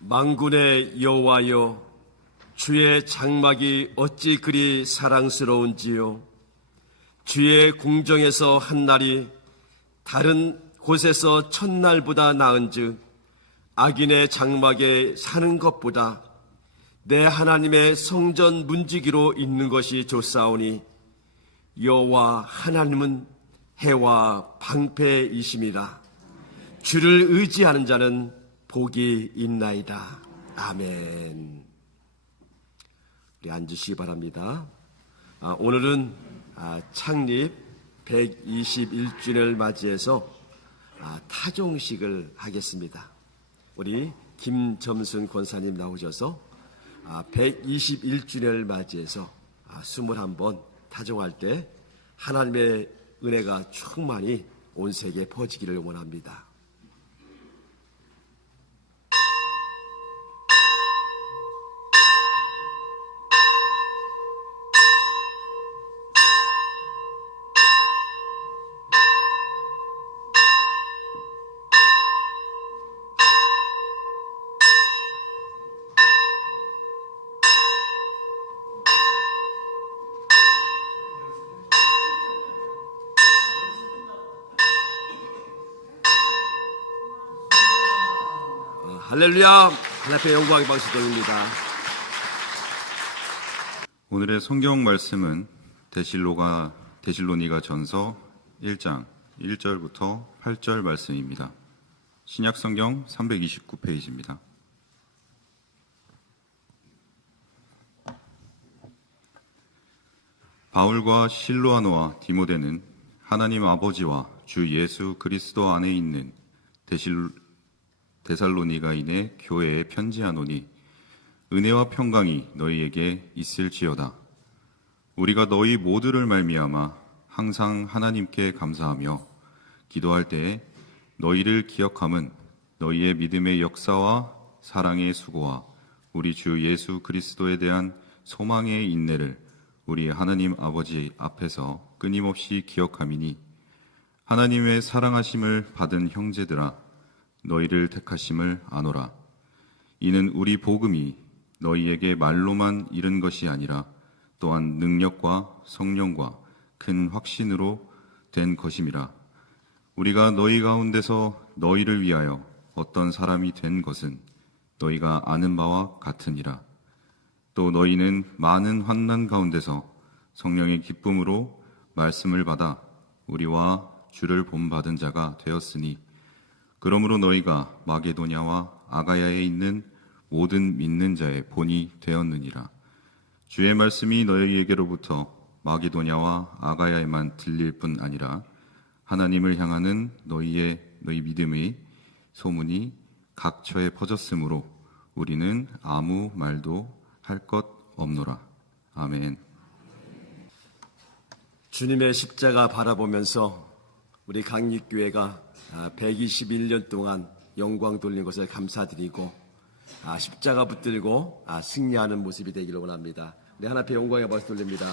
만군의 여호와여, 주의 장막이 어찌 그리 사랑스러운지요. 주의 궁정에서 한 날이 다른 곳에서 첫날보다 나은즉 악인의 장막에 사는 것보다 내 하나님의 성전 문지기로 있는 것이 좋사오니 여호와 하나님은 해와 방패이심이라. 주를 의지하는 자는 복이 있나이다. 아멘. 우리 앉으시기 바랍니다. 오늘은 창립 121주년을 맞이해서 타종식을 하겠습니다. 우리 김점순 권사님 나오셔서 121주년을 맞이해서 21번 타종할 때 하나님의 은혜가 충만히 온 세계에 퍼지기를 원합니다. 할렐루야. 하나님의 영광의 박수 돌립니다. 오늘의 성경 말씀은 데살로니가 전서 1장 1절부터 8절 말씀입니다. 신약 성경 329페이지입니다. 바울과 실로아노와 디모데는 하나님 아버지와 주 예수 그리스도 안에 있는 데살로니가인의 교회에 편지하노니 은혜와 평강이 너희에게 있을지어다. 우리가 너희 모두를 말미암아 항상 하나님께 감사하며 기도할 때에 너희를 기억함은 너희의 믿음의 역사와 사랑의 수고와 우리 주 예수 그리스도에 대한 소망의 인내를 우리 하나님 아버지 앞에서 끊임없이 기억함이니 하나님의 사랑하심을 받은 형제들아 너희를 택하심을 아노라. 이는 우리 복음이 너희에게 말로만 이른 것이 아니라 또한 능력과 성령과 큰 확신으로 된 것임이라. 우리가 너희 가운데서 너희를 위하여 어떤 사람이 된 것은 너희가 아는 바와 같으니라. 또 너희는 많은 환난 가운데서 성령의 기쁨으로 말씀을 받아 우리와 주를 본받은 자가 되었으니 그러므로 너희가 마게도냐와 아가야에 있는 모든 믿는 자의 본이 되었느니라. 주의 말씀이 너희에게로부터 마게도냐와 아가야에만 들릴 뿐 아니라 하나님을 향하는 너희 믿음의 소문이 각처에 퍼졌으므로 우리는 아무 말도 할 것 없노라. 아멘. 주님의 십자가 바라보면서 우리 강립교회가 121년 동안 영광 돌린 것을 감사드리고 십자가 붙들고 승리하는 모습이 되기를 원합니다. 네, 하나님의 영광의 박수 돌립니다.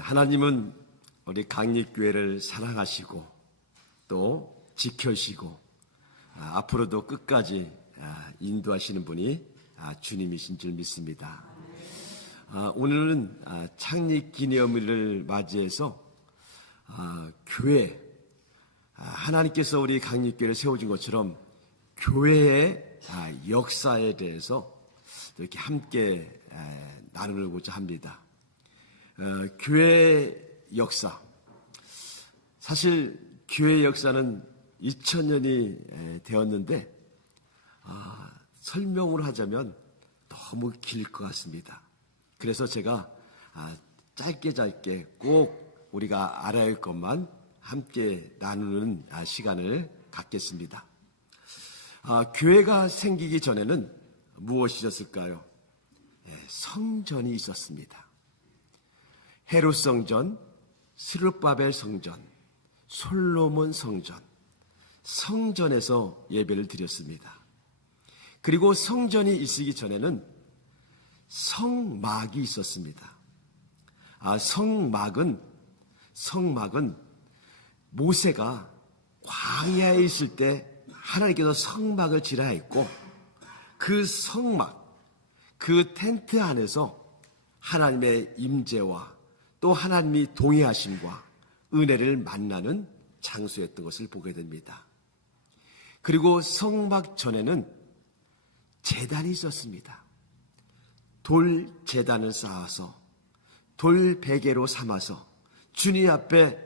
하나님은 우리 강립교회를 사랑하시고 또 지켜주시고 앞으로도 끝까지 인도하시는 분이 주님이신 줄 믿습니다. 오늘은 창립 기념일을 맞이해서 교회, 하나님께서 우리 강립교회를 세워준 것처럼 교회의 역사에 대해서 이렇게 함께 나누고자 합니다. 교회의 역사, 사실 교회의 역사는 2000년이 되었는데 설명을 하자면 너무 길 것 같습니다. 그래서 제가 짧게 꼭 우리가 알아야 할 것만 함께 나누는 시간을 갖겠습니다. 교회가 생기기 전에는 무엇이 있었을까요? 성전이 있었습니다. 헤롯 성전, 스룹바벨 성전, 솔로몬 성전, 성전에서 예배를 드렸습니다. 그리고 성전이 있기 전에는 성막이 있었습니다. 성막은 모세가 광야에 있을 때 하나님께서 성막을 지라했고 그 성막, 그 텐트 안에서 하나님의 임재와 또 하나님이 동의하심과 은혜를 만나는 장소였던 것을 보게 됩니다. 그리고 성막 전에는 제단이 있었습니다. 돌 제단을 쌓아서 돌 베개로 삼아서 주님 앞에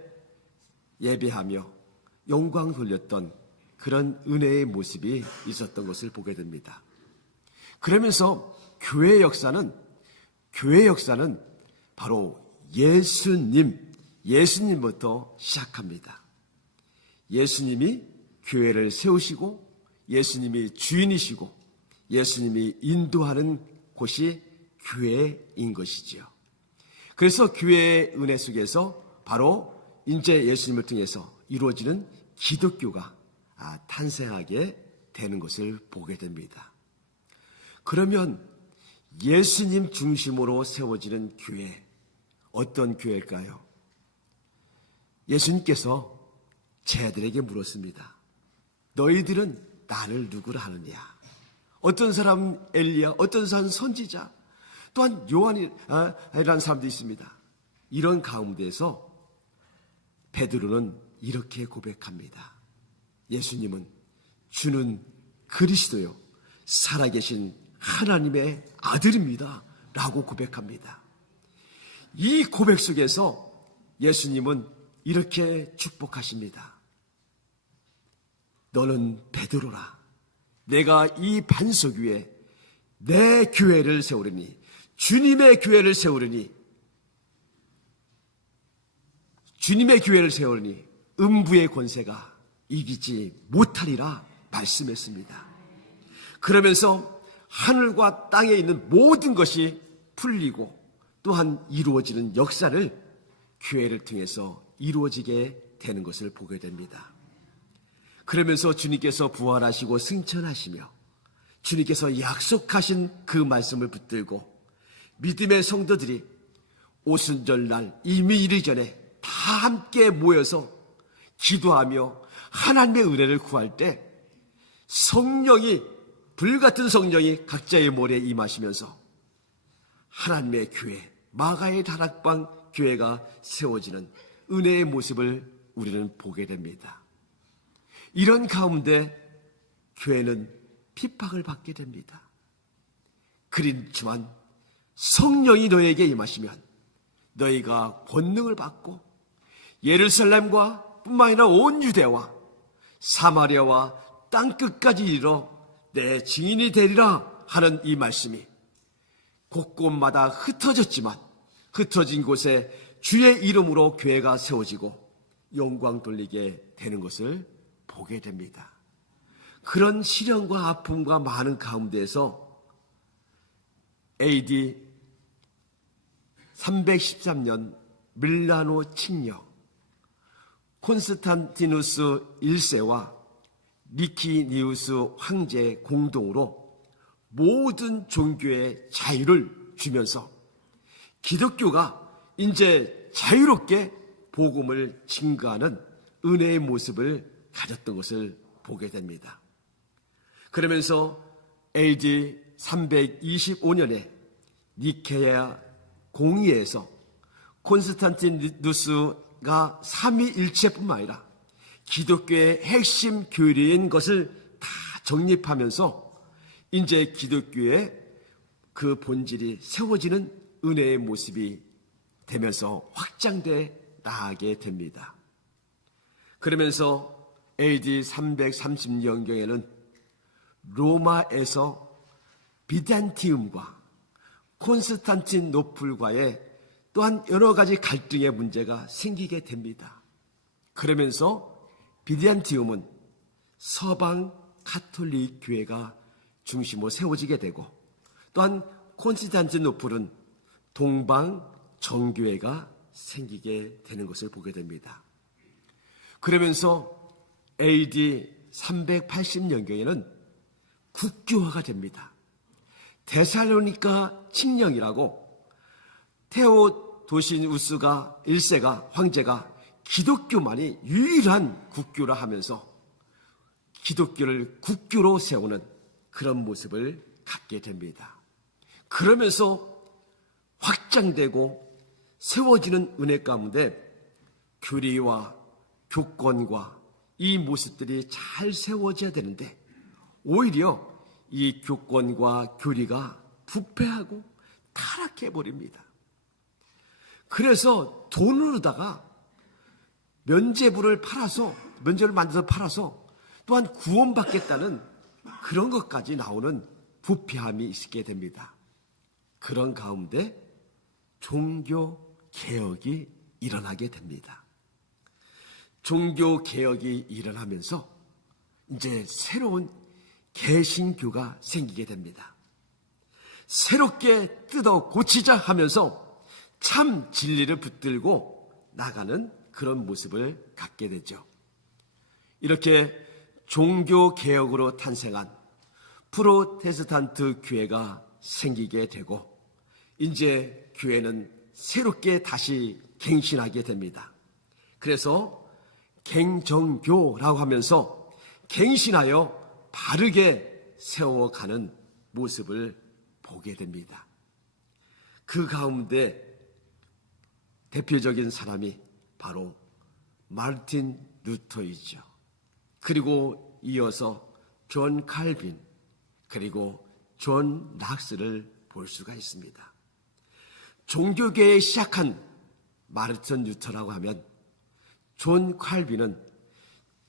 예배하며 영광 돌렸던 그런 은혜의 모습이 있었던 것을 보게 됩니다. 그러면서 교회 역사는 바로 예수님부터 시작합니다. 예수님이 교회를 세우시고 예수님이 주인이시고 예수님이 인도하는 곳이 교회인 것이지요. 그래서 교회의 은혜 속에서 바로 이제 예수님을 통해서 이루어지는 기독교가 탄생하게 되는 것을 보게 됩니다. 그러면 예수님 중심으로 세워지는 교회, 어떤 교회일까요? 예수님께서 제자들에게 물었습니다. 너희들은 나를 누구라 하느냐? 어떤 사람 엘리야, 어떤 사람 선지자, 또한 요한이라는 사람도 있습니다. 이런 가운데서 베드로는 이렇게 고백합니다. 예수님은 주는 그리스도요 살아계신 하나님의 아들입니다 라고 고백합니다. 이 고백 속에서 예수님은 이렇게 축복하십니다. 너는 베드로라. 내가 이 반석 위에 내 교회를 세우리니, 주님의 교회를 세우리니, 음부의 권세가 이기지 못하리라 말씀했습니다. 그러면서 하늘과 땅에 있는 모든 것이 풀리고 또한 이루어지는 역사를 교회를 통해서 이루어지게 되는 것을 보게 됩니다. 그러면서 주님께서 부활하시고 승천하시며 주님께서 약속하신 그 말씀을 붙들고 믿음의 성도들이 오순절날 이미 이르기 전에 다 함께 모여서 기도하며 하나님의 은혜를 구할 때 성령이, 불같은 성령이 각자의 머리에 임하시면서 하나님의 교회, 마가의 다락방 교회가 세워지는 은혜의 모습을 우리는 보게 됩니다. 이런 가운데 교회는 핍박을 받게 됩니다. 그렇지만 성령이 너에게 임하시면 너희가 권능을 받고 예루살렘과 뿐만 아니라 온 유대와 사마리아와 땅끝까지 이르러 내 증인이 되리라 하는 이 말씀이 곳곳마다 흩어졌지만 흩어진 곳에 주의 이름으로 교회가 세워지고 영광 돌리게 되는 것을 보게 됩니다. 그런 시련과 아픔과 많은 가운데에서 AD 313년 밀라노 칙령 콘스탄티누스 1세와 니키니우스 황제 공동으로 모든 종교의 자유를 주면서 기독교가 이제 자유롭게 복음을 증거하는 은혜의 모습을 가졌던 것을 보게 됩니다. 그러면서 AD 325년에 니케야 공의회에서 콘스탄티누스가 삼위일체뿐만 아니라 기독교의 핵심 교리인 것을 다 정립하면서 이제 기독교의 그 본질이 세워지는 은혜의 모습이 되면서 확장돼 나가게 됩니다. 그러면서 AD 330년경에는 로마에서 비잔티움과 콘스탄티노플과의 또한 여러 가지 갈등의 문제가 생기게 됩니다. 그러면서 비잔티움은 서방 가톨릭 교회가 중심으로 세워지게 되고 또한 콘스탄티노플은 동방 정교회가 생기게 되는 것을 보게 됩니다. 그러면서 AD 380년경에는 국교화가 됩니다. 데살로니가 칙령이라고 테오도시우스가 1세가 황제가 기독교만이 유일한 국교라 하면서 기독교를 국교로 세우는 그런 모습을 갖게 됩니다. 그러면서 확장되고 세워지는 은혜 가운데 교리와 교권과 이 모습들이 잘 세워져야 되는데 오히려 이 교권과 교리가 부패하고 타락해버립니다. 그래서 돈으로다가 면죄부를 만들어서 팔아서 또한 구원받겠다는 그런 것까지 나오는 부패함이 있게 됩니다. 그런 가운데 종교 개혁이 일어나게 됩니다. 종교 개혁이 일어나면서 이제 새로운 개신교가 생기게 됩니다. 새롭게 뜯어 고치자 하면서 참 진리를 붙들고 나가는 그런 모습을 갖게 되죠. 이렇게 종교 개혁으로 탄생한 프로테스탄트 교회가 생기게 되고 이제 교회는 새롭게 다시 갱신하게 됩니다. 그래서 갱정교라고 하면서 갱신하여 바르게 세워가는 모습을 보게 됩니다. 그 가운데 대표적인 사람이 바로 마르틴 루터이죠. 그리고 이어서 존 칼빈, 그리고 존 락스를 볼 수가 있습니다. 종교계에 시작한 마르틴 루터라고 하면 존 칼빈은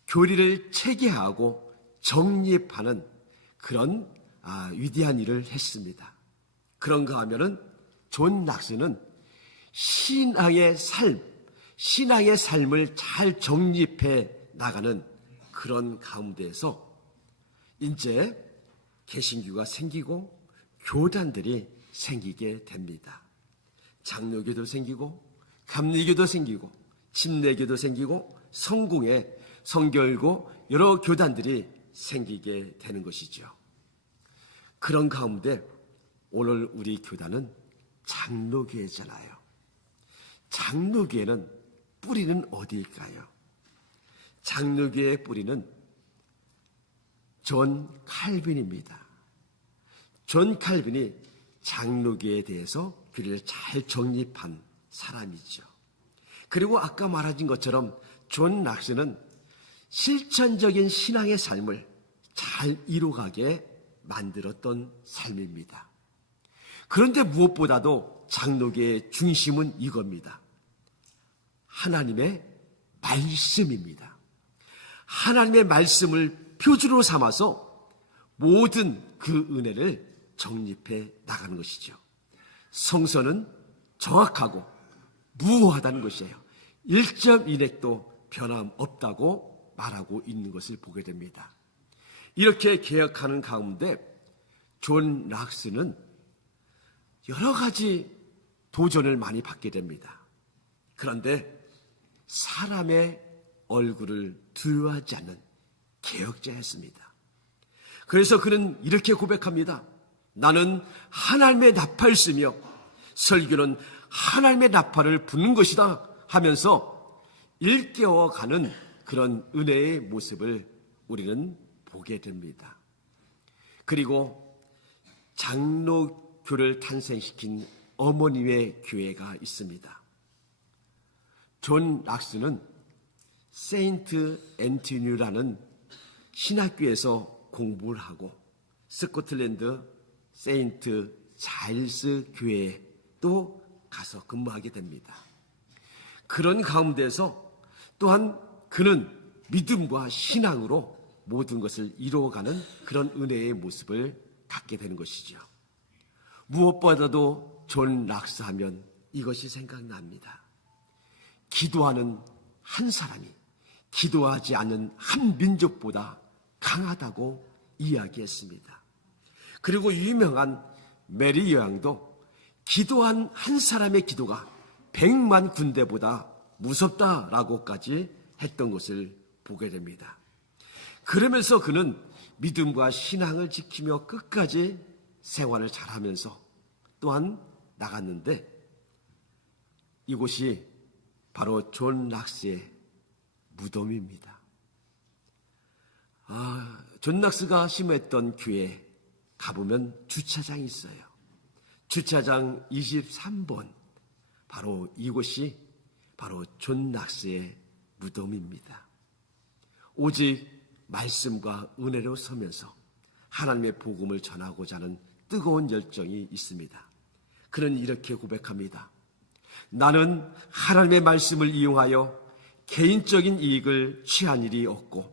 교리를 체계하고 정립하는 그런 위대한 일을 했습니다. 그런가 하면은 존 락스는 신앙의 삶을 잘 정립해 나가는 그런 가운데에서 이제 개신교가 생기고 교단들이 생기게 됩니다. 장로교도 생기고 감리교도 생기고 침례교도 생기고 성공회, 성결고 여러 교단들이 생기게 되는 것이죠. 그런 가운데 오늘 우리 교단은 장로교회잖아요. 장로교회는 뿌리는 어디일까요? 장로교회의 뿌리는 존 칼빈입니다. 존 칼빈이 장로교회에 대해서 교리를 잘 정립한 사람이죠. 그리고 아까 말하신 것처럼 존 락스는 실천적인 신앙의 삶을 잘 이루어가게 만들었던 삶입니다. 그런데 무엇보다도 장로교의 중심은 이겁니다. 하나님의 말씀입니다. 하나님의 말씀을 표준으로 삼아서 모든 그 은혜를 정립해 나가는 것이죠. 성서는 정확하고 무효하다는 것이에요. 1.1핵도 변함없다고 말하고 있는 것을 보게 됩니다. 이렇게 개혁하는 가운데 존 락스는 여러 가지 도전을 많이 받게 됩니다. 그런데 사람의 얼굴을 두려워하지 않는 개혁자였습니다. 그래서 그는 이렇게 고백합니다. 나는 하나님의 나팔을 쓰며 설교는 하나님의 나팔을 부는 것이다 하면서 일깨워가는 그런 은혜의 모습을 우리는 보게 됩니다. 그리고 장로교를 탄생시킨 어머니의 교회가 있습니다. 존 락스는 세인트 앤토니라는 신학교에서 공부를 하고 스코틀랜드 세인트 자일스 교회에 또 가서 근무하게 됩니다. 그런 가운데서 또한 그는 믿음과 신앙으로 모든 것을 이루어가는 그런 은혜의 모습을 갖게 되는 것이죠. 무엇보다도 존 락스 하면 이것이 생각납니다. 기도하는 한 사람이 기도하지 않는 한 민족보다 강하다고 이야기했습니다. 그리고 유명한 메리 여왕도 기도한 한 사람의 기도가 100만 군대보다 무섭다라고까지 했던 것을 보게 됩니다. 그러면서 그는 믿음과 신앙을 지키며 끝까지 생활을 잘하면서 또한 나갔는데 이곳이 바로 존 락스의 무덤입니다. 존 낙스가 심했던 교회에 가보면 주차장이 있어요. 주차장 23번, 바로 이곳이 바로 존 낙스의 무덤입니다. 오직 말씀과 은혜로 서면서 하나님의 복음을 전하고자 하는 뜨거운 열정이 있습니다. 그는 이렇게 고백합니다. 나는 하나님의 말씀을 이용하여 개인적인 이익을 취한 일이 없고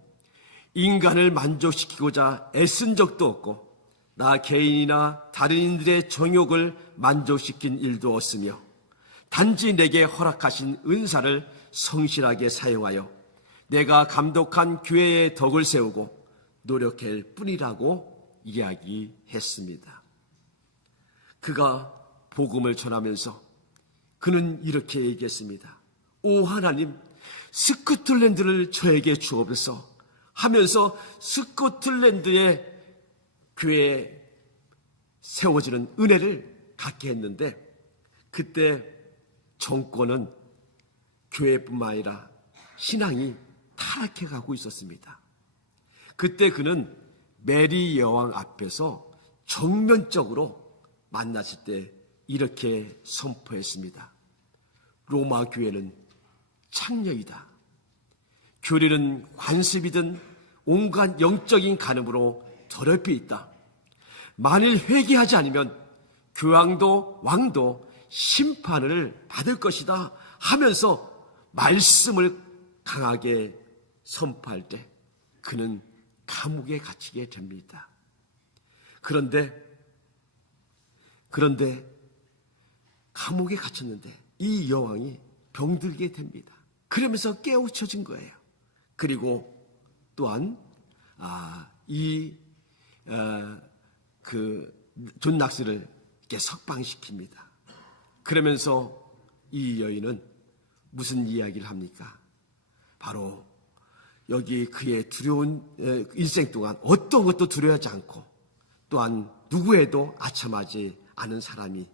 인간을 만족시키고자 애쓴 적도 없고 나 개인이나 다른 이들의 정욕을 만족시킨 일도 없으며 단지 내게 허락하신 은사를 성실하게 사용하여 내가 감독한 교회의 덕을 세우고 노력할 뿐이라고 이야기했습니다. 그가 복음을 전하면서 그는 이렇게 얘기했습니다. 오 하나님, 스코틀랜드를 저에게 주옵소서 하면서 스코틀랜드의 교회에 세워지는 은혜를 갖게 했는데, 그때 정권은 교회뿐만 아니라 신앙이 타락해 가고 있었습니다. 그때 그는 메리 여왕 앞에서 정면적으로 만났을 때 이렇게 선포했습니다. 로마 교회는 창녀이다. 교리는 관습이든 온갖 영적인 간음으로 더럽혀 있다. 만일 회개하지 않으면 교황도 왕도 심판을 받을 것이다 하면서 말씀을 강하게 선포할 때 그는 감옥에 갇히게 됩니다. 그런데 감옥에 갇혔는데 이 여왕이 병들게 됩니다. 그러면서 깨우쳐진 거예요. 그리고 또한 존 낙스를 이렇게 석방시킵니다. 그러면서 이 여인은 무슨 이야기를 합니까? 바로 여기 그의 두려운 일생 동안 어떤 것도 두려워하지 않고 또한 누구에도 아첨하지 않은 사람이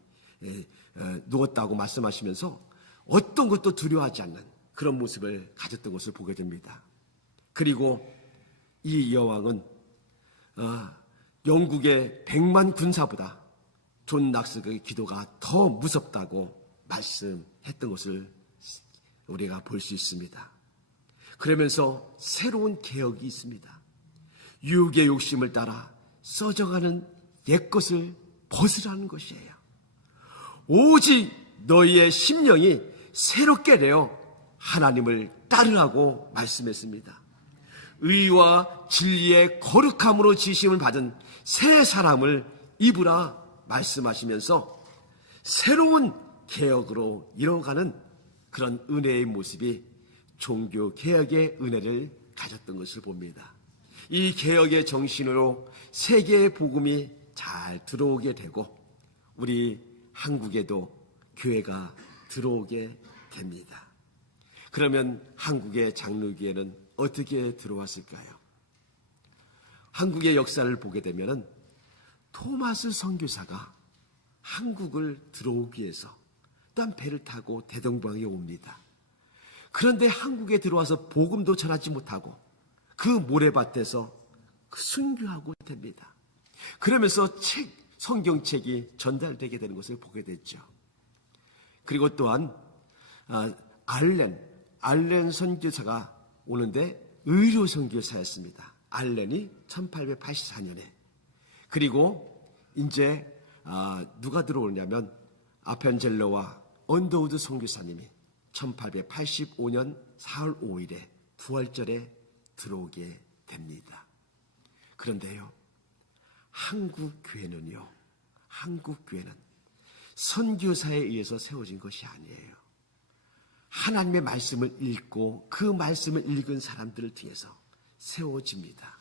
누웠다고 말씀하시면서 어떤 것도 두려워하지 않는 그런 모습을 가졌던 것을 보게 됩니다. 그리고 이 여왕은 영국의 100만 군사보다 존 낙스의 기도가 더 무섭다고 말씀했던 것을 우리가 볼 수 있습니다. 그러면서 새로운 개혁이 있습니다. 유혹의 욕심을 따라 써져가는 옛것을 벗으라는 것이에요. 오직 너희의 심령이 새롭게 되어 하나님을 따르라고 말씀했습니다. 의와 진리의 거룩함으로 지심을 받은 새 사람을 입으라 말씀하시면서 새로운 개혁으로 이뤄가는 그런 은혜의 모습이 종교 개혁의 은혜를 가졌던 것을 봅니다. 이 개혁의 정신으로 세계의 복음이 잘 들어오게 되고 우리 한국에도 교회가 들어오게 됩니다. 그러면 한국의 장로교회는 어떻게 들어왔을까요? 한국의 역사를 보게 되면 토마스 선교사가 한국을 들어오기 위해서 또한 배를 타고 대동방에 옵니다. 그런데 한국에 들어와서 복음도 전하지 못하고 그 모래밭에서 순교하고 됩니다. 그러면서 성경책이 전달되게 되는 것을 보게 됐죠. 그리고 또한 알렌 선교사가 오는데 의료 선교사였습니다. 알렌이 1884년에. 그리고 이제 누가 들어오냐면 아펜젤러와 언더우드 선교사님이 1885년 4월 5일에 부활절에 들어오게 됩니다. 그런데요, 한국 교회는 선교사에 의해서 세워진 것이 아니에요. 하나님의 말씀을 읽고 그 말씀을 읽은 사람들을 통해서 세워집니다.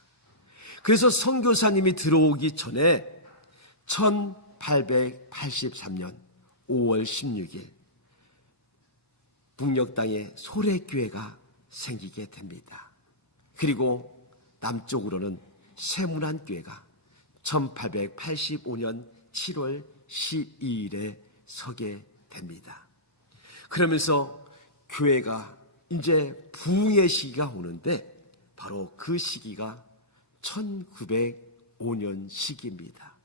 그래서 선교사님이 들어오기 전에 1883년 5월 16일 북녘 땅에 소래교회가 생기게 됩니다. 그리고 남쪽으로는 세문안교회가 1885년 7월 12일에 서게 됩니다. 그러면서 교회가 이제 부흥의 시기가 오는데 바로 그 시기가 1905년 시기입니다.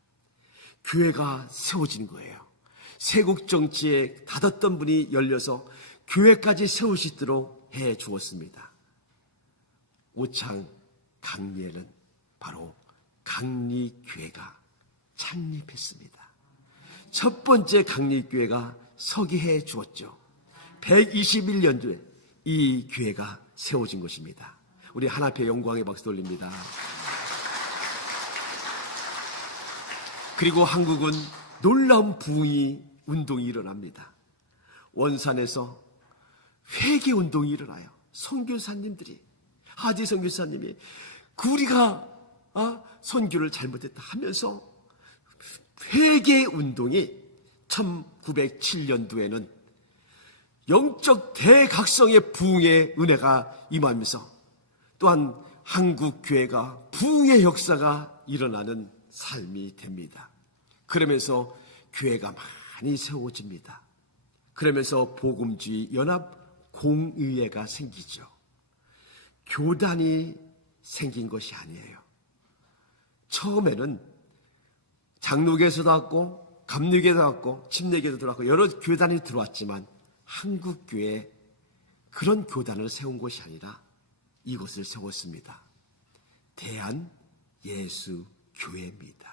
교회가 세워진 거예요. 세국 정치에 닫았던 문이 열려서 교회까지 세울 수 있도록 해 주었습니다. 오창 강리에는 바로 강리교회가 창립했습니다. 첫 번째 강리교회가 서기해 주었죠. 121년도에 이 교회가 세워진 것입니다. 우리 하나님의 영광의 박수 돌립니다. 그리고 한국은 놀라운 부흥이 운동이 일어납니다. 원산에서 회개 운동이 일어나요. 선교사님들이, 하지 선교사님이 우리가 선교를 잘못했다 하면서 회개 운동이 1907년도에는 영적 대각성의 부흥의 은혜가 임하면서 또한 한국 교회가 부흥의 역사가 일어나는 삶이 됩니다. 그러면서 교회가 많이 세워집니다. 그러면서 복음주의 연합 공의회가 생기죠. 교단이 생긴 것이 아니에요. 처음에는 장로교에서도 왔고 감리교에도 왔고 침례교에도 들어왔고 여러 교단이 들어왔지만 한국교회에 그런 교단을 세운 것이 아니라 이것을 세웠습니다. 대한예수교회입니다.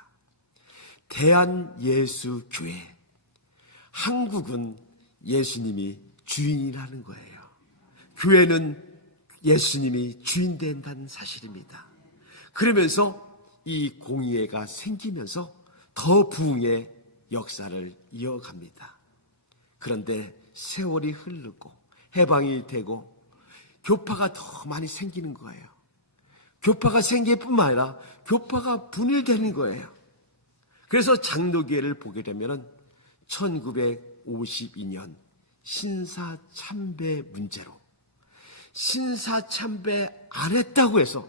대한예수교회. 한국은 예수님이 주인이라는 거예요. 교회는 예수님이 주인 된다는 사실입니다. 그러면서 이 공의회가 생기면서 더 부흥의 역사를 이어갑니다. 그런데 세월이 흐르고 해방이 되고 교파가 더 많이 생기는 거예요. 교파가 생길 뿐만 아니라 교파가 분일되는 거예요. 그래서 장로교회를 보게 되면 1952년 신사참배 문제로 신사참배 안 했다고 해서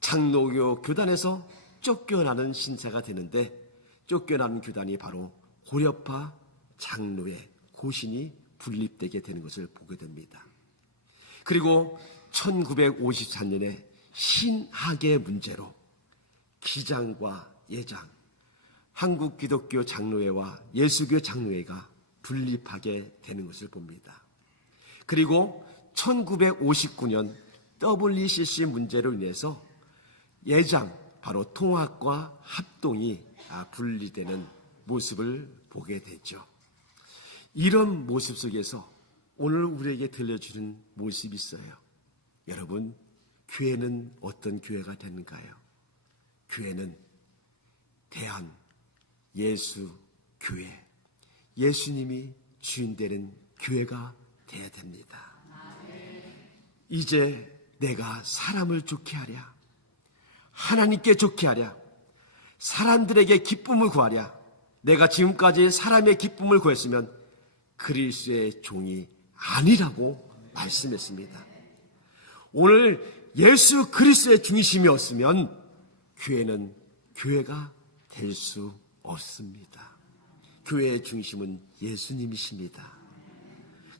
장로교 교단에서 쫓겨나는 신사가 되는데 쫓겨나는 교단이 바로 고려파 장로회 고신이 분립되게 되는 것을 보게 됩니다. 그리고 1954년에 신학의 문제로 기장과 예장, 한국기독교 장로회와 예수교 장로회가 분립하게 되는 것을 봅니다. 그리고 1959년 WCC 문제로 인해서 예장, 바로 통합과 합동이 분리되는 모습을 보게 되죠. 이런 모습 속에서 오늘 우리에게 들려주는 모습이 있어요. 여러분, 교회는 어떤 교회가 되는가요? 교회는 대한 예수 교회, 예수님이 주인 되는 교회가 되어야 됩니다. 이제 내가 사람을 좋게 하랴, 하나님께 좋게 하랴, 사람들에게 기쁨을 구하랴. 내가 지금까지 사람의 기쁨을 구했으면 그리스도의 종이 아니라고 말씀했습니다. 오늘 예수 그리스도의 중심이었으면 교회는 교회가 될 수 없습니다. 교회의 중심은 예수님이십니다.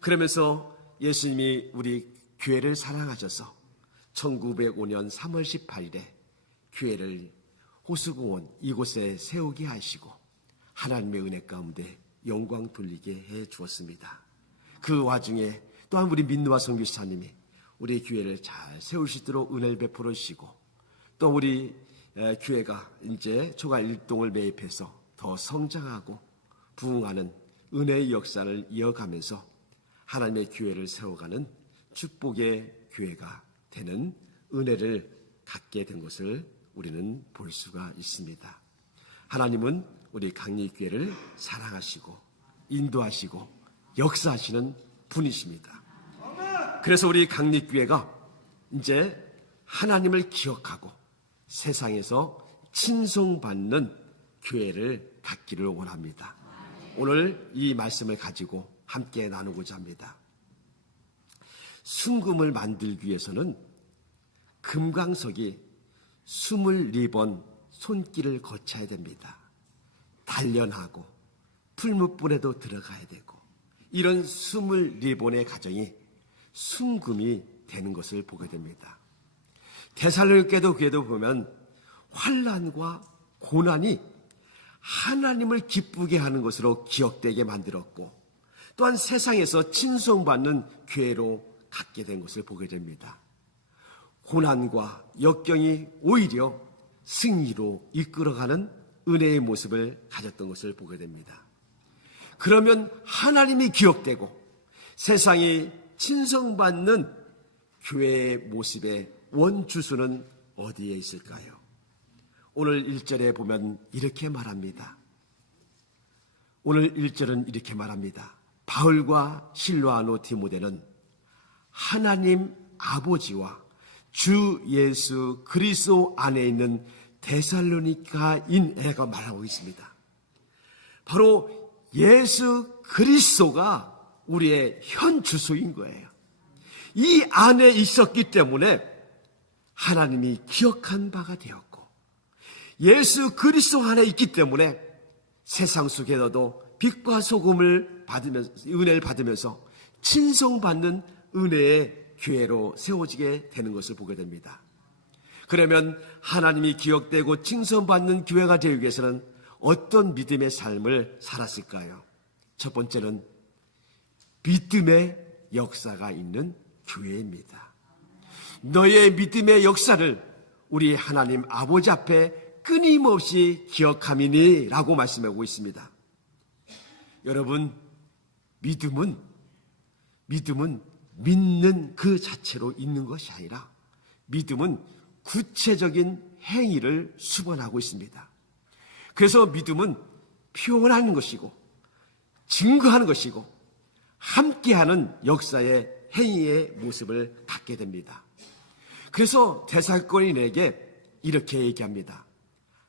그러면서 예수님이 우리 교회를 사랑하셔서 1905년 3월 18일에 교회를 호수공원 이곳에 세우게 하시고 하나님의 은혜 가운데 영광 돌리게 해 주었습니다. 그 와중에 또한 우리 민누아 선교사님이 우리 교회를 잘 세울 수 있도록 은혜를 베풀어 주시고 또 우리 교회가 이제 초가 일동을 매입해서 더 성장하고 부흥하는 은혜의 역사를 이어가면서 하나님의 교회를 세워가는 축복의 교회가 되는 은혜를 갖게 된 것을 우리는 볼 수가 있습니다. 하나님은 우리 강리교회를 사랑하시고 인도하시고 역사하시는 분이십니다. 그래서 우리 강리교회가 이제 하나님을 기억하고 세상에서 칭송받는 교회를 갖기를 원합니다. 오늘 이 말씀을 가지고 함께 나누고자 합니다. 순금을 만들기 위해서는 금광석이 24번 손길을 거쳐야 됩니다. 단련하고 풀무불에도 들어가야 되고 이런 24번의 과정이 순금이 되는 것을 보게 됩니다. 데살로니가 교회도 보면 환난과 고난이 하나님을 기쁘게 하는 것으로 기억되게 만들었고, 또한 세상에서 칭송받는 교회로 갖게 된 것을 보게 됩니다. 고난과 역경이 오히려 승리로 이끌어가는 은혜의 모습을 가졌던 것을 보게 됩니다. 그러면 하나님이 기억되고 세상이 칭송받는 교회의 모습의 원주소는 어디에 있을까요? 오늘 1절에 보면 이렇게 말합니다. 오늘 1절은 이렇게 말합니다. 바울과 실로아노 디모데는 하나님 아버지와 주 예수 그리스도 안에 있는 데살로니가인이라고 말하고 있습니다. 바로 예수 그리스도가 우리의 현 주소인 거예요. 이 안에 있었기 때문에 하나님이 기억한 바가 되었고, 예수 그리스도 안에 있기 때문에 세상 속에서도 빛과 소금을 받으면서, 은혜를 받으면서 칭송받는 은혜의 교회로 세워지게 되는 것을 보게 됩니다. 그러면 하나님이 기억되고 칭송받는 교회가 되기 위해서는 어떤 믿음의 삶을 살았을까요? 첫 번째는 믿음의 역사가 있는 교회입니다. 너의 믿음의 역사를 우리 하나님 아버지 앞에 끊임없이 기억함이니 라고 말씀하고 있습니다. 여러분, 믿음은 믿는 그 자체로 있는 것이 아니라 믿음은 구체적인 행위를 수반하고 있습니다. 그래서 믿음은 표현하는 것이고 증거하는 것이고 함께하는 역사의 행위의 모습을 갖게 됩니다. 그래서 데살로니가인에게 이렇게 얘기합니다.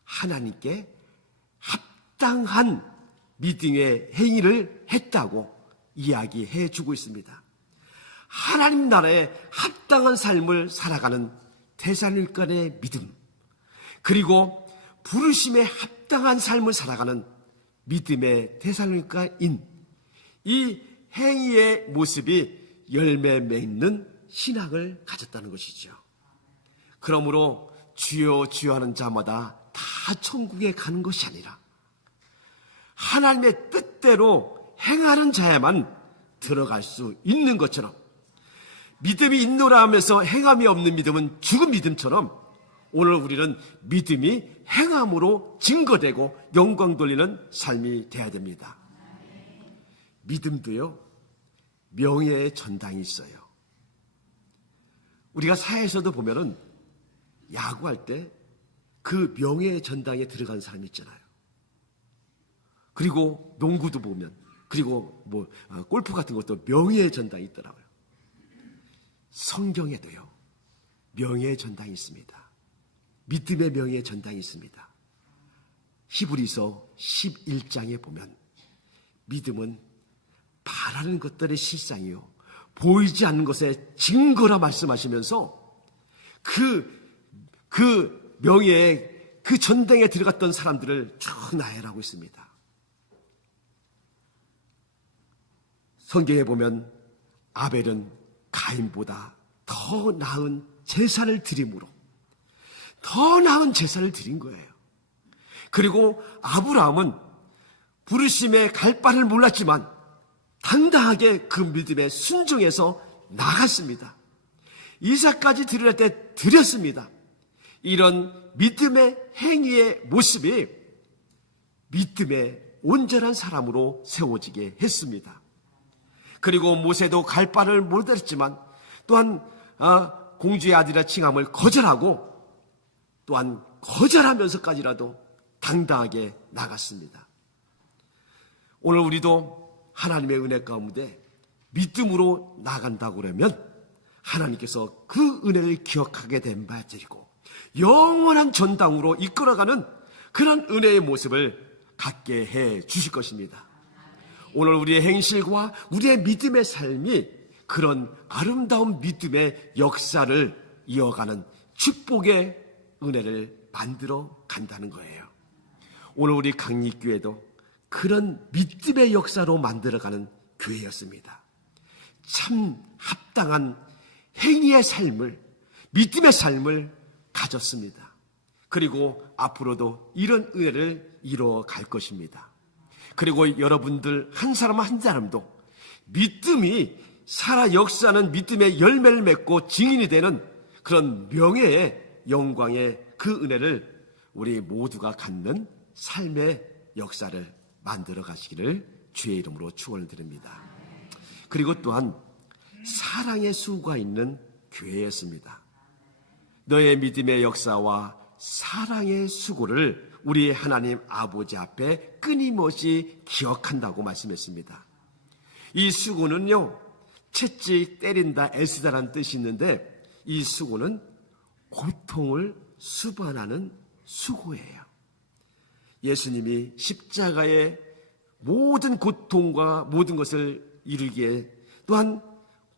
하나님께 합당한 믿음의 행위를 했다고 이야기해 주고 있습니다. 하나님 나라에 합당한 삶을 살아가는 데살로니가의 믿음, 그리고 부르심에 합당한 삶을 살아가는 믿음의 데살로니가인, 이 행위의 모습이 열매 맺는 신앙을 가졌다는 것이죠. 그러므로 주여 주여 하는 자마다 다 천국에 가는 것이 아니라 하나님의 뜻대로 행하는 자야만 들어갈 수 있는 것처럼, 믿음이 있노라 하면서 행함이 없는 믿음은 죽은 믿음처럼 오늘 우리는 믿음이 행함으로 증거되고 영광 돌리는 삶이 돼야 됩니다. 믿음도요, 명예의 전당이 있어요. 우리가 사회에서도 보면은 야구할 때 그 명예의 전당에 들어간 사람이 있잖아요. 그리고 농구도 보면, 그리고 골프 같은 것도 명예의 전당이 있더라고요. 성경에도요, 명예의 전당이 있습니다. 믿음의 명예의 전당이 있습니다. 히브리서 11장에 보면 믿음은 바라는 것들의 실상이요, 보이지 않는 것의 증거라 말씀하시면서 그 명예의 그 전당에 들어갔던 사람들을 쭉 나열하고 있습니다. 성경에 보면 아벨은 가인보다 더 나은 제사를 드림으로 더 나은 제사를 드린 거예요. 그리고 아브라함은 부르심에 갈 바를 몰랐지만 당당하게 그 믿음에 순종해서 나갔습니다. 이삭까지 드릴 때 드렸습니다. 이런 믿음의 행위의 모습이 믿음의 온전한 사람으로 세워지게 했습니다. 그리고 모세도 갈 바를 못했지만 또한 공주의 아들이라 칭함을 거절하고 또한 거절하면서까지라도 당당하게 나갔습니다. 오늘 우리도 하나님의 은혜 가운데 믿음으로 나간다고 그러면 하나님께서 그 은혜를 기억하게 된 바 되고 영원한 전당으로 이끌어가는 그런 은혜의 모습을 갖게 해 주실 것입니다. 오늘 우리의 행실과 우리의 믿음의 삶이 그런 아름다운 믿음의 역사를 이어가는 축복의 은혜를 만들어 간다는 거예요. 오늘 우리 강립교회도 그런 믿음의 역사로 만들어가는 교회였습니다. 참 합당한 행위의 삶을, 믿음의 삶을 가졌습니다. 그리고 앞으로도 이런 은혜를 이뤄갈 것입니다. 그리고 여러분들 한 사람 한 사람도 믿음이 살아 역사하는 믿음의 열매를 맺고 증인이 되는 그런 명예의 영광의 그 은혜를 우리 모두가 갖는 삶의 역사를 만들어 가시기를 주의 이름으로 축원을 드립니다. 그리고 또한 사랑의 수고가 있는 교회였습니다. 너의 믿음의 역사와 사랑의 수고를 우리 하나님 아버지 앞에 끊임없이 기억한다고 말씀했습니다. 이 수고는요, 채찍 때린다, 애쓰다라는 뜻이 있는데 이 수고는 고통을 수반하는 수고예요. 예수님이 십자가의 모든 고통과 모든 것을 이루기에 또한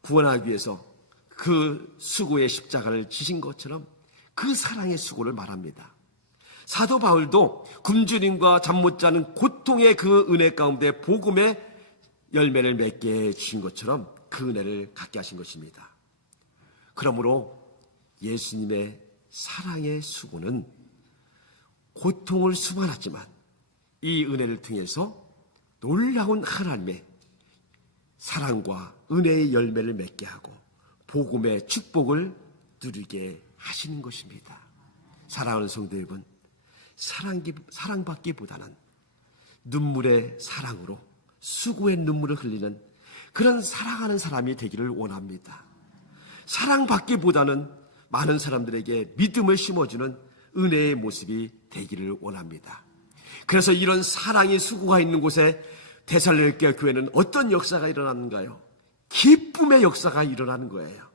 구원하기 위해서 그 수고의 십자가를 지신 것처럼 그 사랑의 수고를 말합니다. 사도 바울도 굶주림과 잠 못 자는 고통의 그 은혜 가운데 복음의 열매를 맺게 해주신 것처럼 그 은혜를 갖게 하신 것입니다. 그러므로 예수님의 사랑의 수고는 고통을 수반하지만 이 은혜를 통해서 놀라운 하나님의 사랑과 은혜의 열매를 맺게 하고 복음의 축복을 누리게 하시는 것입니다. 사랑하는 성도 여러분, 사랑받기보다는 눈물의 사랑으로 수고의 눈물을 흘리는 그런 사랑하는 사람이 되기를 원합니다. 사랑받기보다는 많은 사람들에게 믿음을 심어주는 은혜의 모습이 되기를 원합니다. 그래서 이런 사랑의 수고가 있는 곳에 데살로니가 교회는 어떤 역사가 일어나는가요? 기쁨의 역사가 일어나는 거예요.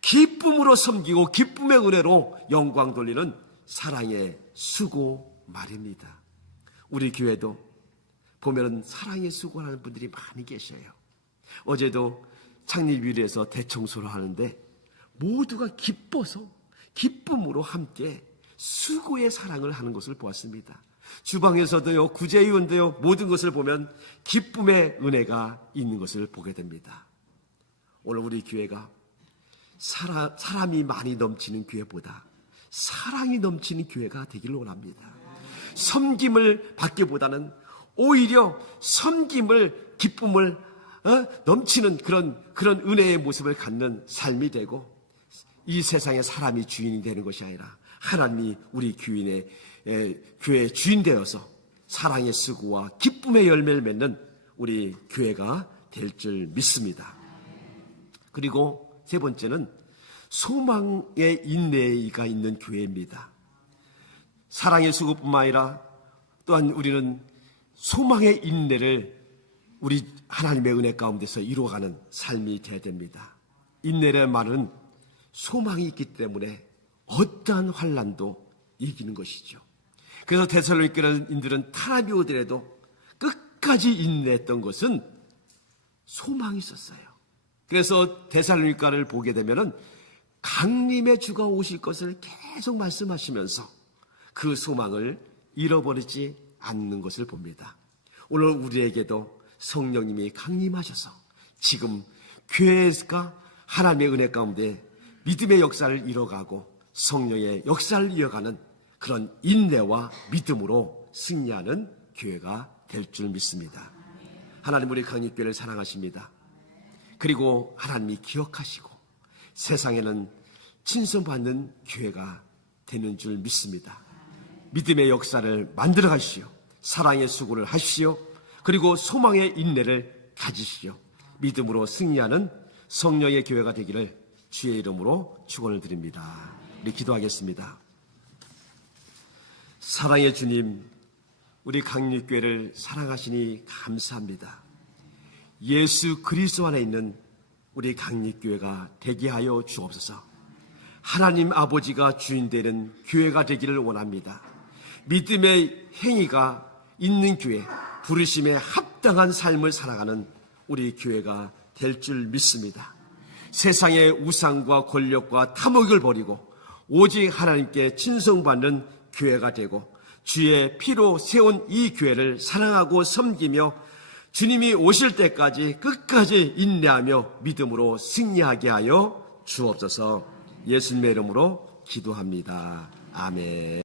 기쁨으로 섬기고 기쁨의 은혜로 영광 돌리는 사랑의 수고 말입니다. 우리 교회도 보면은 사랑의 수고하는 분들이 많이 계셔요. 어제도 창립위원회에서 대청소를 하는데 모두가 기뻐서 기쁨으로 함께 수고의 사랑을 하는 것을 보았습니다. 주방에서도요, 구제위원도요, 모든 것을 보면 기쁨의 은혜가 있는 것을 보게 됩니다. 오늘 우리 교회가 사람이 많이 넘치는 교회보다 사랑이 넘치는 교회가 되기를 원합니다. 섬김을 받기보다는 오히려 섬김을, 기쁨을 넘치는 그런 은혜의 모습을 갖는 삶이 되고 이 세상에 사람이 주인이 되는 것이 아니라 하나님이 우리 교회의 주인 되어서 사랑의 수고와 기쁨의 열매를 맺는 우리 교회가 될 줄 믿습니다. 그리고 세 번째는 소망의 인내가 있는 교회입니다. 사랑의 수고뿐만 아니라 또한 우리는 소망의 인내를 우리 하나님의 은혜 가운데서 이루어가는 삶이 되어야 됩니다. 인내라는 말은 소망이 있기 때문에 어떠한 환난도 이기는 것이죠. 그래서 데살로니가인들은 타락이 오더라도 끝까지 인내했던 것은 소망이 있었어요. 그래서 데살로니가를 보게 되면은 강림의 주가 오실 것을 계속 말씀하시면서 그 소망을 잃어버리지 않는 것을 봅니다. 오늘 우리에게도 성령님이 강림하셔서 지금 교회가 하나님의 은혜 가운데 믿음의 역사를 이뤄가고 성령의 역사를 이어가는 그런 인내와 믿음으로 승리하는 교회가 될 줄 믿습니다. 하나님 우리 강립교회를 사랑하십니다. 그리고 하나님이 기억하시고 세상에는 칭송받는 교회가 되는 줄 믿습니다. 믿음의 역사를 만들어 가시오. 사랑의 수고를 하시오. 그리고 소망의 인내를 가지시오. 믿음으로 승리하는 성령의 교회가 되기를 주의 이름으로 축원을 드립니다. 우리 기도하겠습니다. 사랑의 주님, 우리 강립교회를 사랑하시니 감사합니다. 예수 그리스도 안에 있는 우리 강립교회가 되게 하여 주옵소서. 하나님 아버지가 주인 되는 교회가 되기를 원합니다. 믿음의 행위가 있는 교회, 부르심에 합당한 삶을 살아가는 우리 교회가 될 줄 믿습니다. 세상의 우상과 권력과 탐욕을 버리고 오직 하나님께 친송받는 교회가 되고 주의 피로 세운 이 교회를 사랑하고 섬기며 주님이 오실 때까지 끝까지 인내하며 믿음으로 승리하게 하여 주옵소서. 예수님의 이름으로 기도합니다. 아멘.